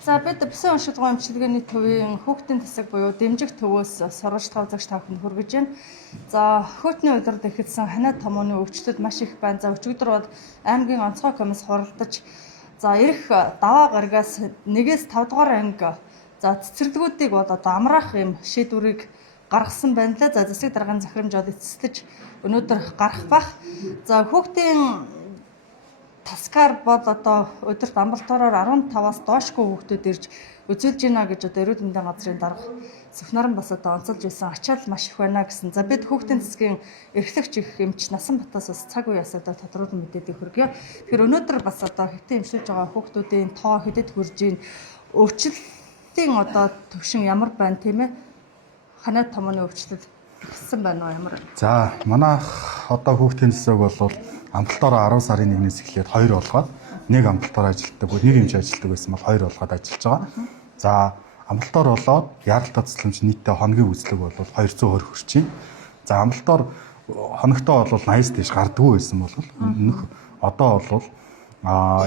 За бид бясан уншилт гомчлогын төвийн хүүхдийн засаг буюу дэмжих төвөөс сурвалжлага үзэгч тавханд хүргэж байна. За хөтний удирд ихэдсэн ханиад томооны өвчлөлт маш их байна. За өчигдөр бол аймгийн онцгой комисс хуралдаж за ирэх даваа гарагаас 1-5 дугаар анги за цэцэрлэгүүдийг бол одоо амраах юм шийдвэрийг гаргасан байна лээ. За засаг даргын захирамж бол эцэслэж өнөөдөр гарах бах. За хүүхдийн Таскаар бол одоо өдөрт амбулатороор 15-аас доошгүй хүүхдүүд ирж үзүүлж байна гэж одоо эрүүл мэндийн газрын дарга Сүхнаран бас одоо онцолж байсан ачаал маш их байна гэсэн. За бид хүүхдийн засгийн эрхлэгч их эмч Насан Батаас бас цаг үе асуудал тодруулан мэдээдэг хүргье. Тэгэхээр өнөөдөр бас одоо хэвтэн эмчилж байгаа хүүхдүүдийн тоо хэдэд хүрж ийн өвчлөлийн одоо төвшин ямар байна тийм ээ? Ханиад томооны өвчлөл гэсэн байна уу ямар? За манайх одоо хүүхдийн засаг бол амбулатороо 10 сарын 1-ээс эхлээд 2 болгоод нэг амбулатор ажилтдаг, нэг эмч ажилтдаг байсан бол 2 болгоод ажиллаж байгаа. За амбулатор болоод яаралтай тусламж нийтдээ хоногийн үзлэг бол 220 хүрч байна. За амбулатор хоногтоо бол 80-с дээш гардггүй байсан бол өмнөх одоо бол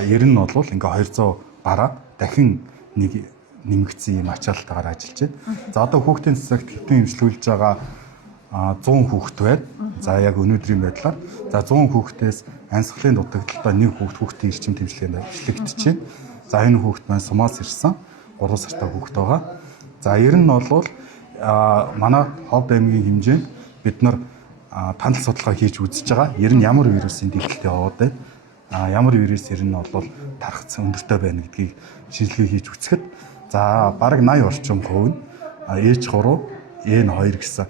ер нь бол ингээ 200 гараад дахин нэг нэмэгдсэн юм ачаалтайгаар ажиллаж байна. За одоо хүүхдийн засагт хэвтэн эмчилүүлж байгаа 100 хүүхэд байна. За яг өнөөдрийн байдлаар за 100 хүүхдээс амьсгалын дутагдaltaа нэг хүүхдийн эрчим тэмцлэгэнд ажиллагдаж байна. За энэ хүүхэд маань Сумаас ирсэн 3 сартай хүүхэд байгаа. За ер нь бол манай Ховд аймгийн хэмжээнд бид нар танил судалгаа хийж үзэж байгаа. Ер нь ямар вирусын дэлгэлтэй яваад байна. Ямар вирус ер нь бол тархац өндөртэй байна гэдгийг шинжилгээ хийж үзэхэд за бараг 80 орчим хувь нь H3, N2 гэсэн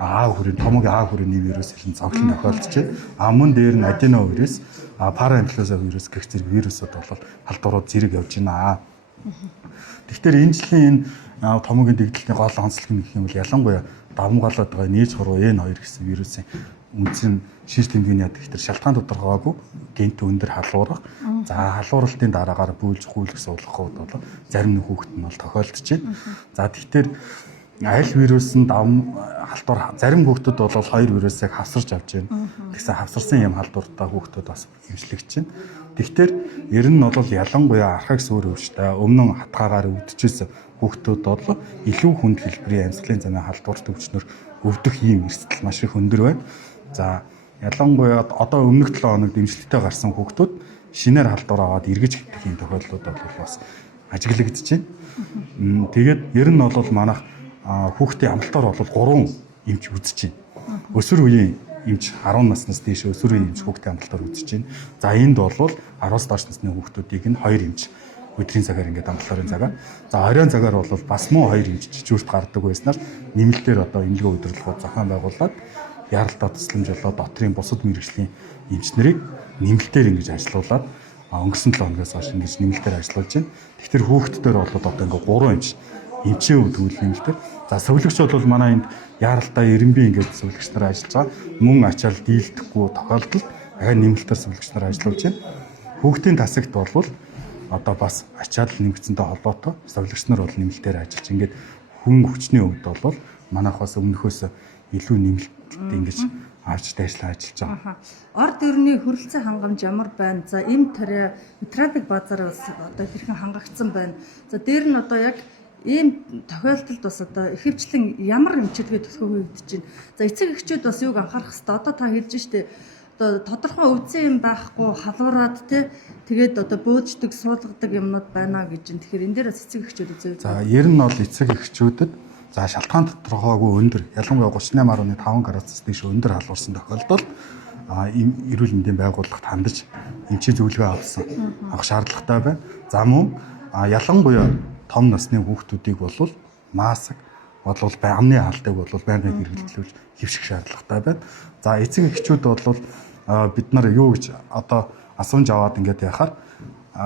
томоогийн А хүрээний вирус хэлэн зовлон тохиолдож байна. Мөн дээр нь аденовирус, параинфлюенза вирус гэх зэрэг вирусууд бол халдварууд зэрэг явж байна. Тэгэхээр энэ жилийн энэ томоогийн дэгдэлтийн гол онцлог нь гэх юм бол ялангуяа давмгаалаад байгаа H3, N2 гэсэн вирусын үндсэн шир тэмдгийн яд гэхтэр шалтгаан тодорхойгүй гэнт өндөр халуурах. За халууралтын дараагаар бүүлж гүйлэх суулгахуд бол зарим нэг хүүхэд нь бол тохиолдож байна. За тэгэхээр аль вирус нь халдвар зарим хүүхдүүд бол 2 вирусыг хавсарч авч байна. Тэгсэн хавсарсан юм халдвартай хүүхдүүд бас эмчлэгч байна. Тэгэхээр ер нь бол ялангуяа архаг сүр өвчтэй өмнө хатгаагаар өвдөжсэн хүүхдүүд бол илүү хүнд хэлбэрийн амьсгалын замын халдварт өвчнөр өвдөх ийм эрсдэл маш их өндөр байна. За ялангуяа одоо өмнөх 7 хоногт эмчилгээтэй гарсан хүүхдүүд шинээр халдвар аваад эргэж хэвдэх юм тохиолдлууд бол бас ажиглагдаж байна. Тэгээд ер нь бол манайх хүүхдийн амлалтаар бол 3 эмч үзэж байна. Өсвөр үеийн эмч 10 наснаас дээш өсвөр үеийн эмч хүүхдийн амлалтаар үзэж байна. За энд бол 10-аас доош насны хүүхдүүдийг нь 2 эмч өдрийн цагаар ингээд амлалтарын цагаар. За оройн цагаар бол бас муу 2 эмч жижүүрт гардаг байснаар нэмэлтээр одоо эмнэлгийн удирдлагууд зохион байгуулад яаралтай тусламж болоод дотрийн бусад мэрэгжлийн эмч нарыг нэмэлтээр ингэж ажилуулад өнгөрсөн 7 хоногоос хойш ингэж нэмэлтээр ажиллаж байна. Тэгэхээр хүүхдүүдээр бол одоо ингээд 3 эмч эмчийн өвдгөл нэмэлтээр. За сувлагч бол манай энд яаралтай эренбийн ингээд сувлагч нар ажиллаж байгаа. Мөн ачаал дийлдэхгүй тохиолдолд дахин нэмэлтээр сувлагч нар ажиллаж байна. Хүүхдийн тасагт бол одоо бас ачаал нэмэгдсэнтэй холбоотой сувлагч нар бол нэмэлтээр ажиллаж. Ингээд хүн хүчний хувьд бол манайх бас өмнөхөөс илүү нэмэлт ингэж авч дайшлаа ажиллаж байгаа. Орд өрний хөрөлцөө хангамж ямар байна? За эм тариа материалын базар бас одоо хэрхэн хангагдсан байна? За дээр нь одоо яг ийм тохиолдолд бас одоо ихэвчлэн ямар эмчилгээ төлөвлөгөө хийгдэж байна? За эцэг эхчүүд бас юуг анхаарах хэрэгтэй? Одоо та хэлж штэ одоо тодорхой өвдсөн юм байхгүй халуураад тэгээд одоо бөөждөг суулгадаг юмнууд байна гэж байна. Тэгэхээр энэ дээрээс эцэг эхчүүд үзээ. За ер нь бол эцэг эхчүүдэд за шалтгаан тодорхойгүй өндөр ялангуяа 38.5 градусаас дээш өндөр халуурсан тохиолдолд эрүүл мэндийн байгууллагт хандаж эмчийн зөвлөгөө авах шаардлагатай байна. За мөн ялангуяа том насны хүүхдүүдийг бол маск бодлол амны хаалтыг бол байнгын хэрэглүүлж хэвших шаардлагатай байна. За эцэг эхчүүд бол бид нар юу гэж одоо асуумж аваад ингээд яхаар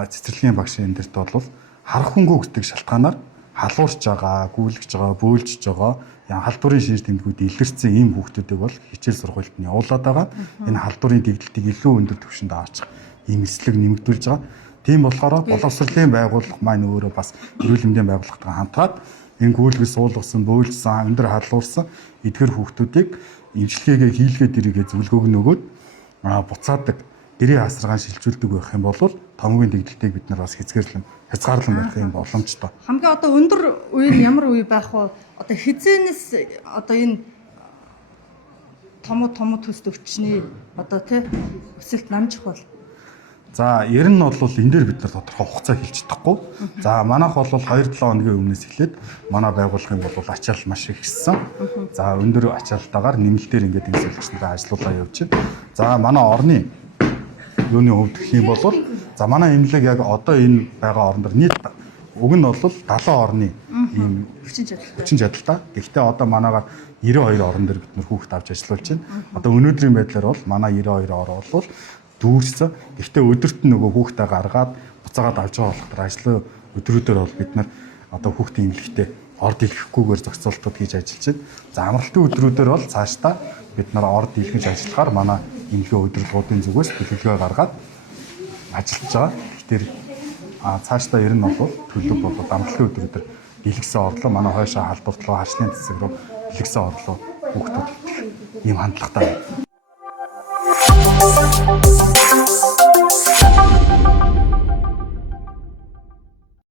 цэцэрлэгийн багшийн энэ дэрт бол харах хүнгүй гэдэг шалтгаанаар халуурч байгаа, гүйлгэж байгаа, бөөлжж байгаа халдварын шир тэмдгүүд илэрсэн ийм хүүхдүүдийг бол хичээл сургуульд нь явуулаад байгаа. Энэ халдварын дэгдэлтийг илүү өндөр түвшинд аваачих ийм эслэг нэмэгдүүлж байгаа. Тийм болохоор боловсролын байгууллага маань өөрөө бас эрүүл мэндийн байгууллагатай хамтраад энэ гүйлгэж суулгасан, бөөлжсөн, өндөр халуурсан эдгэр хүүхдүүдийг эмчилгээгээ хийлгээд ирээгээ зөвлөгөөг нөгөөд буцаадаг гэрээ хасаргаан шилжүүлдэг байх юм бол томгийн дэгдэлтийг бид нар бас хэзээрлэн хязгаарлан байх юм боломжтой. Хамгийн одоо өндөр үе нь ямар үе байх вэ? Одоо хизээнээс одоо энэ том төс өвчний одоо тий өсөлт намжих бол. За, ер нь бол энэ дээр бид нар тодорхой хугацаа хэлж чадахгүй. За, манайх бол 2-7 хоногийн өмнөөс эхлээд манай байгууллагын бол ачаал маш их өссөн. За, өндөр ачаалтаагаар нэмэлтээр ингээд энэ сэлгчнээ ажиллаулаа явж байна. За, манай орны юуны хувьд гэх юм бол за манай имлэг яг одоо энэ байгаа орон дээр нийт уг нь бол 70 орны ийм хүчин чадалтай. Гэхдээ одоо манайгаар 92 орон дээр бид нэр хүүхд авч ажиллаулж байна. Одоо өнөөдрийн байдлаар бол манай 92 орон бол дүүрсэн. Гэхдээ өдөрт нь нөгөө хүүхдээ гаргаад буцаагаад авч байгаа болохоор ажлын өдрүүдээр бол бид нар одоо хүүхдийн имлэгтээ орд илгэхгүйгээр зохицуултууд хийж ажиллаж байна. За, амралтын өдрүүдээр бол цаашдаа бид нар орд илгэж ажиллахаар манай имлэгийн удирдлагуудын зүгээс төлөвлөгөө гаргаад ажиллаж байгаа. Тэгэхээр цаашдаа ер нь бол төлөв бол амралтын өдрүүдээр илгэсэн орлоо манай хойшоо халдварт руу харшны цэцэг рүү илгэсэн орлоо хүүхдүүд ийм хандлагатай байна.